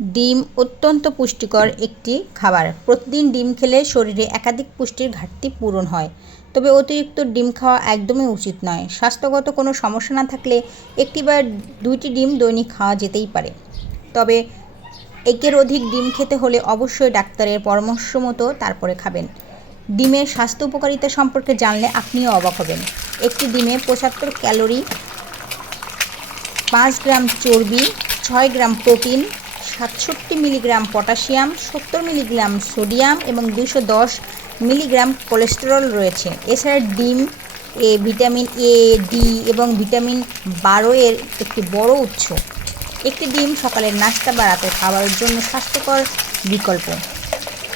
ডিম অত্যন্ত পুষ্টিকর একটি খাবার। প্রতিদিন ডিম খেলে শরীরে একাধিক পুষ্টির ঘাটতি পূরণ হয়। তবে অতিরিক্ত ডিম খাওয়া একদমই উচিত নয়। স্বাস্থ্যগত কোনো সমস্যা না থাকলে একটি বা দুইটি ডিম দৈনিক খাওয়া যেতেই পারে। তবে একের অধিক ডিম খেতে হলে অবশ্যই ডাক্তারের পরামর্শ মতো তারপরে খাবেন। ডিমের স্বাস্থ্য উপকারিতা সম্পর্কে জানলে আপনিও অবাক হবেন। একটি ডিমে পঁচাত্তর ক্যালোরি, পাঁচ গ্রাম চর্বি, ছয় গ্রাম প্রোটিন সাতষট্টি মিলিগ্রাম পটাশিয়াম, সত্তর মিলিগ্রাম সোডিয়াম এবং দুশো দশ মিলিগ্রাম কোলেস্টেরল রয়েছে। এছাড়া ডিম, এ, ভিটামিন এ, ডি এবং ভিটামিন বারো এর একটি বড় উৎস। একটি ডিম সকালের নাস্তা বা রাতের খাবারের জন্য স্বাস্থ্যকর বিকল্প।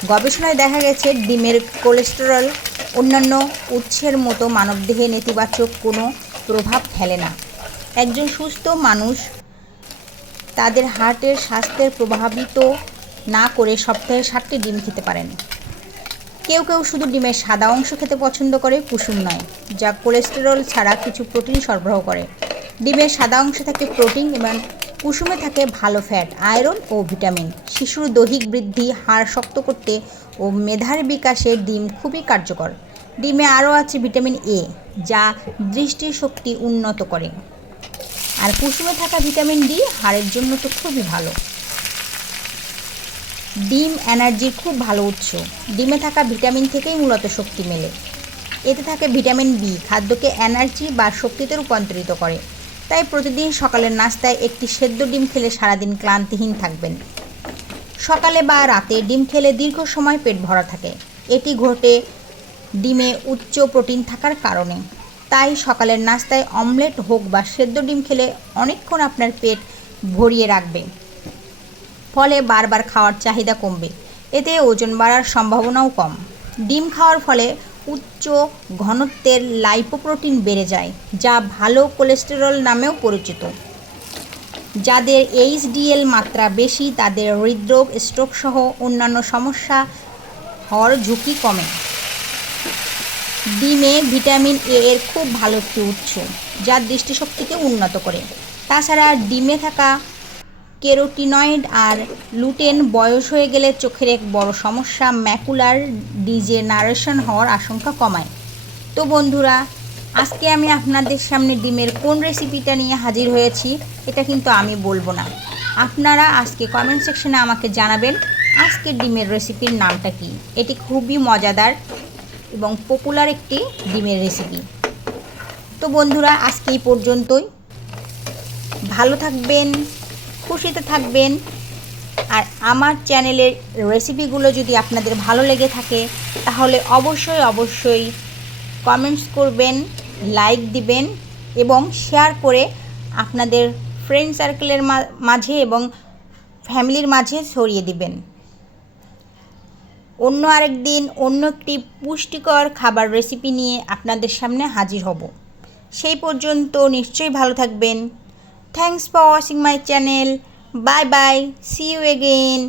গবেষণায় দেখা গেছে, ডিমের কোলেস্টেরল অন্যান্য উৎসের মতো মানবদেহে নেতিবাচক কোনো প্রভাব ফেলে না। একজন সুস্থ মানুষ তাদের হার্টের স্বাস্থ্যের প্রভাবিত না করে সপ্তাহে সাতটি ডিম খেতে পারেন। কেউ কেউ শুধু ডিমের সাদা অংশ খেতে পছন্দ করে, কুসুম নয়, যা কোলেস্টেরল ছাড়া কিছু প্রোটিন সরবরাহ করে। ডিমের সাদা অংশে থাকে প্রোটিন এবং কুসুমে থাকে ভালো ফ্যাট, আয়রন ও ভিটামিন। শিশুর দৈহিক বৃদ্ধি, হাড় শক্ত করতে ও মেধার বিকাশে ডিম খুবই কার্যকর। ডিমে আরও আছে ভিটামিন এ, যা দৃষ্টিশক্তি উন্নত করে। আর কুসুমে থাকা ভিটামিন ডি হাড়ের জন্য তো খুবই ভালো। ডিম এনার্জির খুব ভালো উৎস। ডিমে থাকা ভিটামিন থেকেই মূলত শক্তি মেলে। এতে থাকে ভিটামিন বি, খাদ্যকে এনার্জি বা শক্তিতে রূপান্তরিত করে। তাই প্রতিদিন সকালের নাস্তায় একটি সেদ্ধ ডিম খেলে সারাদিন ক্লান্তিহীন থাকবেন। সকালে বা রাতে ডিম খেলে দীর্ঘ সময় পেট ভরা থাকে। এটি ঘটে ডিমে উচ্চ প্রোটিন থাকার কারণে। তাই সকালের নাস্তায় অমলেট হোক বা সেদ্ধ ডিম খেলে অনেকক্ষণ আপনার পেট ভরিয়ে রাখবে। ফলে বারবার খাওয়ার চাহিদা কমবে। এতে ওজন বাড়ার সম্ভাবনাও কম। ডিম খাওয়ার ফলে উচ্চ ঘনত্বের লাইপোপ্রোটিন বেড়ে যায়, যা ভালো কোলেস্টেরল নামেও পরিচিত। যাদের এইচডিএল মাত্রা বেশি, তাদের হৃদরোগ স্ট্রোক সহ অন্যান্য সমস্যা হওয়ার ঝুঁকি কমে। ডিমে ভিটামিন এ এর খুব ভালো একটি উৎস, যা দৃষ্টিশক্তিকে উন্নত করে। তাছাড়া ডিমে থাকা কেরোটিনয়েড আর লুটেন বয়স হয়ে গেলে চোখের এক বড় সমস্যা, ম্যাকুলার ডিজেনারেশন হওয়ার আশঙ্কা কমায়। তো বন্ধুরা, আজকে আমি আপনাদের সামনে ডিমের কোন রেসিপিটা নিয়ে হাজির হয়েছি, এটা কিন্তু আমি বলব না। আপনারা আজকে কমেন্ট সেকশনে আমাকে জানাবেন, আজকের ডিমের রেসিপির নামটা কি? এটি খুবই মজাদার এবং পপুলার একটি ডিমের রেসিপি তো বন্ধুরা, আজকে এই পর্যন্তই। ভালো থাকবেন, খুশিতে থাকবেন। আর আমার চ্যানেলের রেসিপিগুলো যদি আপনাদের ভালো লেগে থাকে, তাহলে অবশ্যই অবশ্যই কমেন্টস করবেন লাইক দিবেন এবং শেয়ার করে আপনাদের ফ্রেন্ড সার্কেলের মাঝে এবং ফ্যামিলির মাঝে ছড়িয়ে দিবেন। অন্য আরেক দিন অন্য একটি পুষ্টিকর খাবার রেসিপি নিয়ে আপনাদের সামনে হাজির হব। সেই পর্যন্ত নিশ্চয়ই ভালো থাকবেন। Thanks for watching my channel bye bye see you again